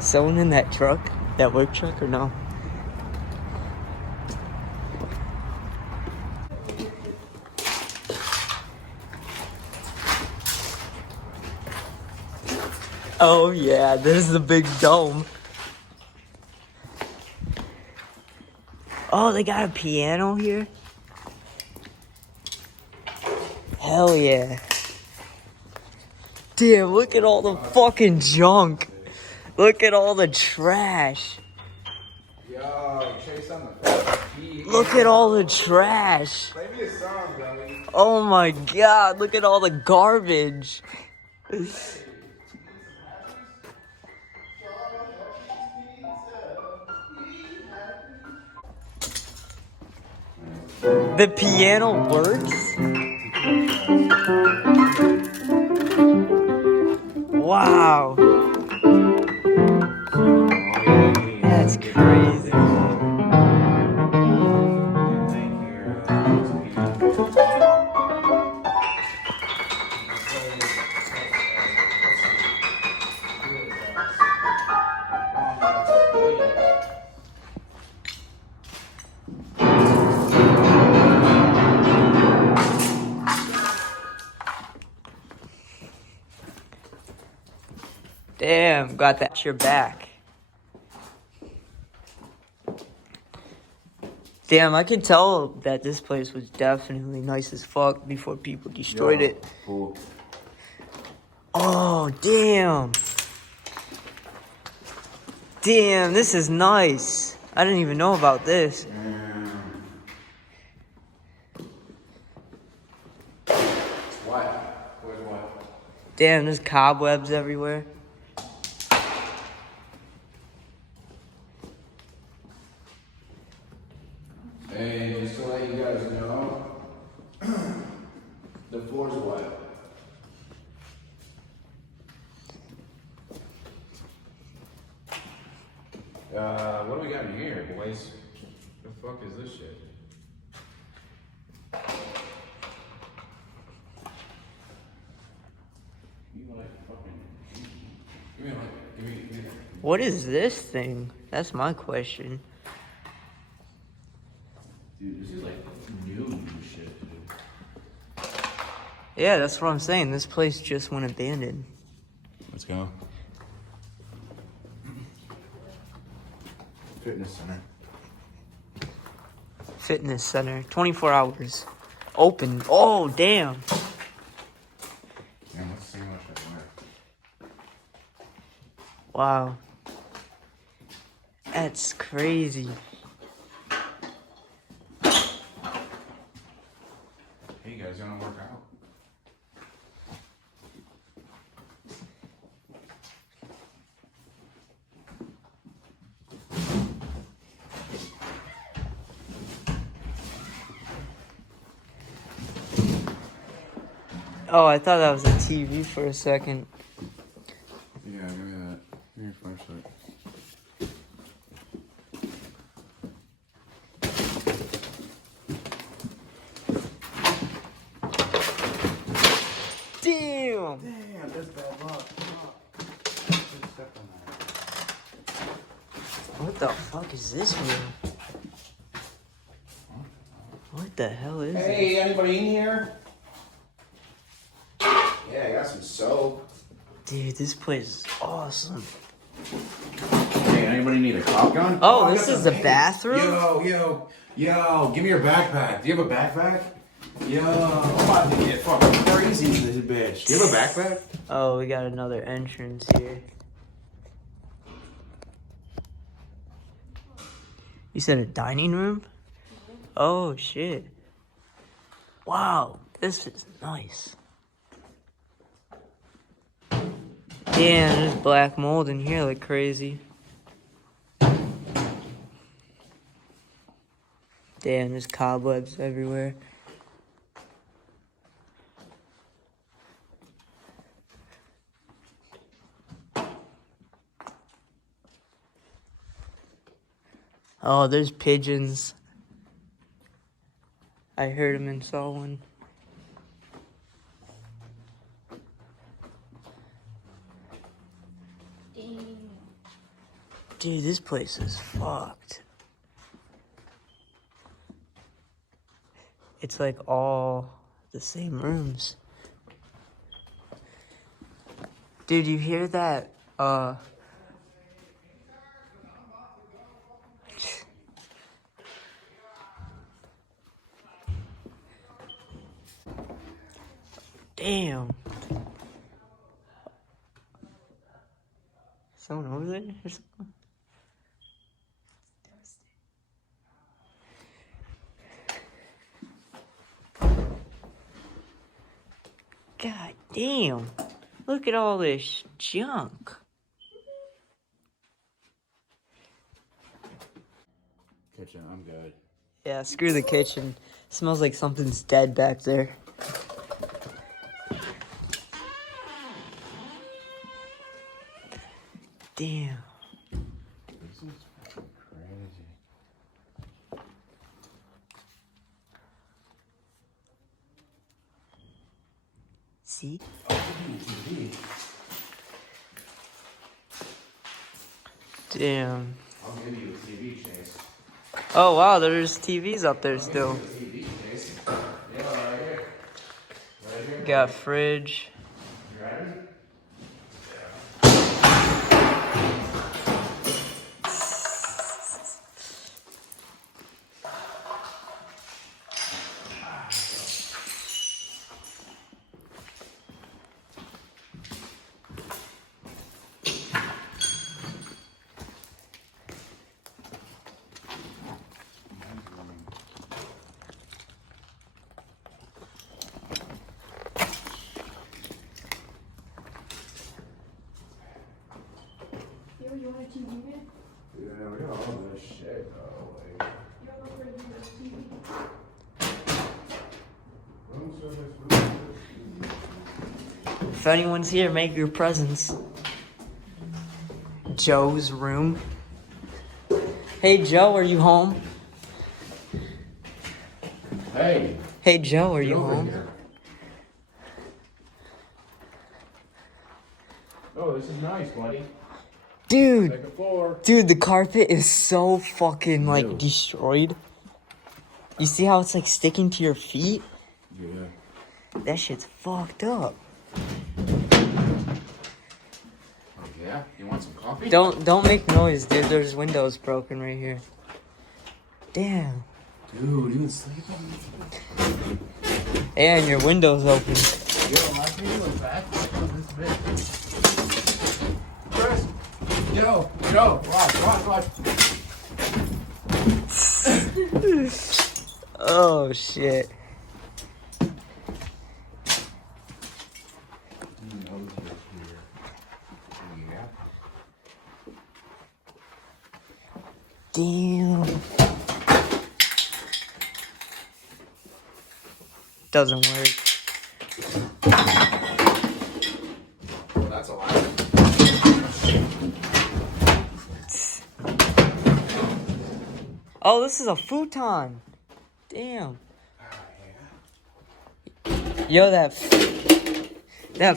Someone in that truck? That work truck or no? Oh yeah, this is the big dome. Oh, they got a piano here? Hell yeah. Damn, look at all the fucking junk. Look at all the trash. Yo, Chase on the Look at all the trash. Play me a song, Belly. Oh my god, look at all the garbage. The piano works? Wow. That's crazy. Damn, got that your back. Damn, I can tell that this place was definitely nice as fuck before people destroyed it. Cool. Oh, damn. Damn, this is nice. I didn't even know about this. What? Where's what? Damn, there's cobwebs everywhere. Hey, just to let you guys know, the floor's wet. What do we got in here, boys? The fuck is this shit? Give me. What is this thing? That's my question. Dude, this is like new shit, dude. Yeah, that's what I'm saying. This place just went abandoned. Let's go. Fitness center. Fitness center, 24 hours. Open. Oh, damn. Damn, let's see how much I wear. Wow. That's crazy. Hey, you guys gonna work out? Oh, I thought that was a TV for a second. Yeah, give me that. Give me your flashlight. Damn. Damn, that's bad luck. What the fuck is this room? What the hell is Hey, anybody in here? Yeah, I got some soap. Dude, this place is awesome. Hey, anybody need a cop gun? Oh, I this got is some- the bathroom? Yo, give me your backpack. Do you have a backpack? Yo, I'm about to get fucking crazy in this bitch. Do you have a backpack? Oh, we got another entrance here. You said a dining room? Oh, shit. Wow, this is nice. Damn, there's black mold in here like crazy. Damn, there's cobwebs everywhere. Oh, there's pigeons. I heard them and saw one. Dude, this place is fucked. It's like all the same rooms. Dude, you hear that? Damn. Someone over there or something? God damn. Look at all this junk. Kitchen, I'm good. Yeah, screw the kitchen. Smells like something's dead back there. Damn. This is fucking crazy. See? Oh, TV. Damn. I'll give you a TV, Chase. Oh wow, there's TVs up there still. TV, Chase. Yeah, right here. Right here. Got fridge. You ready? You want a TV, man? Yeah, we got all this shit, though. Like, You don't look like you have a TV. room service. If anyone's here, make your presence. Joe's room. Hey Joe, are you home? Hey, Hey Joe, are get you over home? here. Oh, this is nice, buddy. Dude, Second floor. dude, the carpet is so fucking like Ew. destroyed. You see how it's like sticking to your feet? Yeah. That shit's fucked up. Oh, yeah? You want some coffee? Don't make noise, dude. There's windows broken right here. Damn. Dude, you been sleeping? And your window's open. Yo, my TV was back. Like, was this big. Chris! Yo! Watch. Oh shit. Damn. Doesn't work. Well, that's a lot. Oh, this is a futon. Damn. Yo, that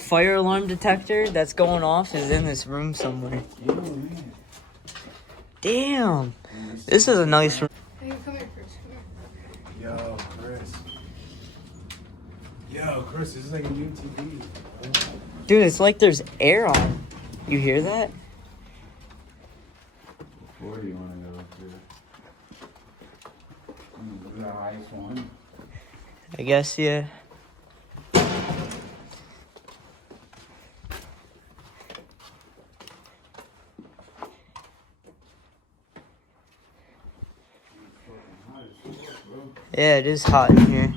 fire alarm detector that's going off is in this room somewhere. Yo, man. Damn. This is a nice room. Hey, come here, Chris. Come here. Yo, Chris, this is like a new TV. Dude, it's like there's air on. You hear that? Where do you want to go to? The highest one. I guess, yeah. Yeah, it is hot in here.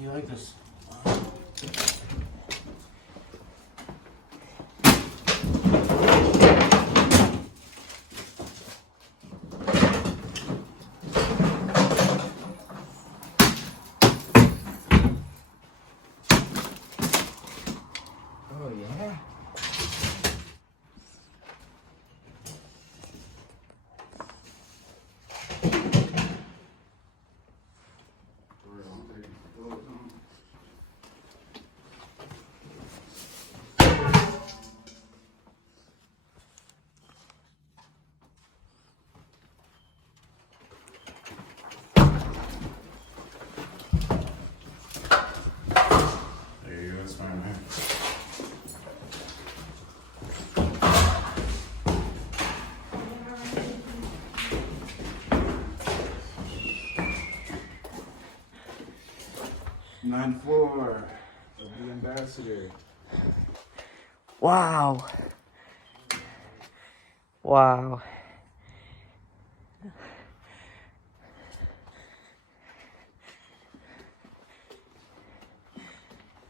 You like this? Oh, yeah? 9th floor of the Ambassador. Wow. Wow.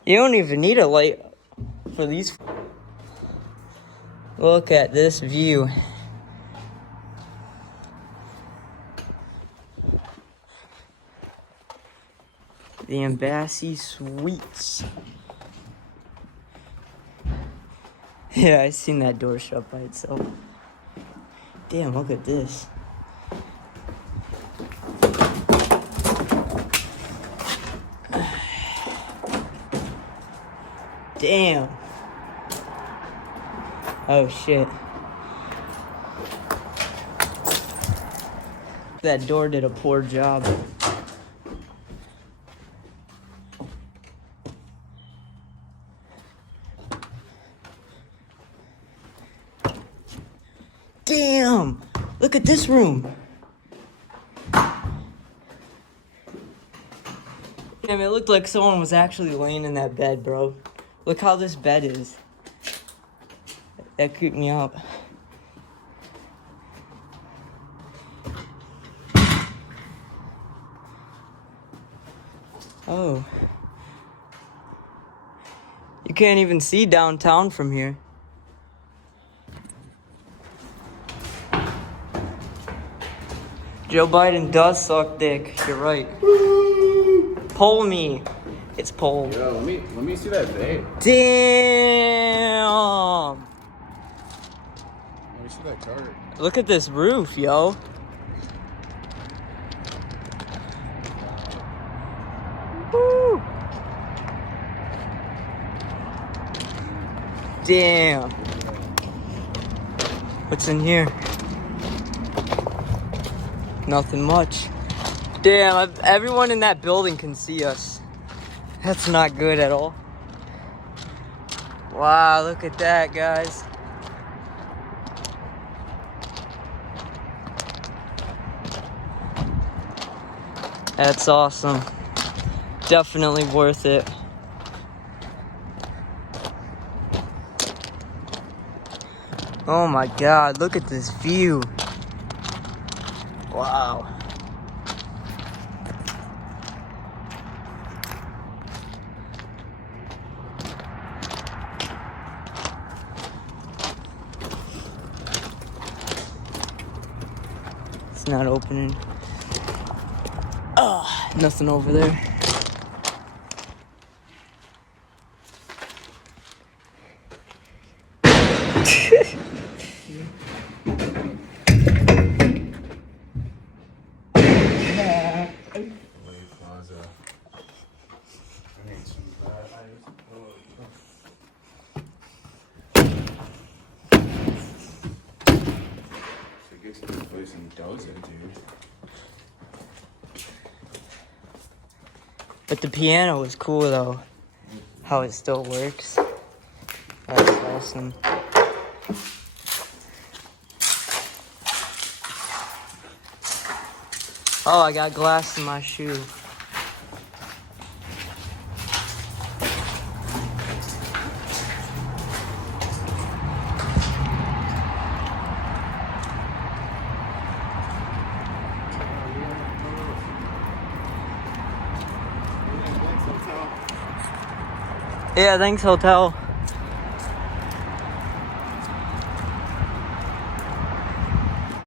You don't even need a light for these. Look at this view. The Embassy Suites. Yeah, I seen that door shut by itself. Damn, look at this. Damn. Oh shit. That door did a poor job. Damn! Look at this room. Damn, it looked like someone was actually laying in that bed, bro. Look how this bed is. That creeped me out. Oh. You can't even see downtown from here. Joe Biden does suck dick. You're right. Pull me. It's pulled. Yo, let me see that vape. Damn. Let me see that cart. Look at this roof, yo. Woo. Damn. What's in here? Nothing much. Damn, everyone in that building can see us. That's not good at all. Wow, look at that, guys. That's awesome. Definitely worth it. Oh my God, look at this view. Wow. It's not opening. Oh, nothing over there. But the piano is cool though. How it still works. That's awesome. Oh, I got glass in my shoe. Yeah, thanks, hotel.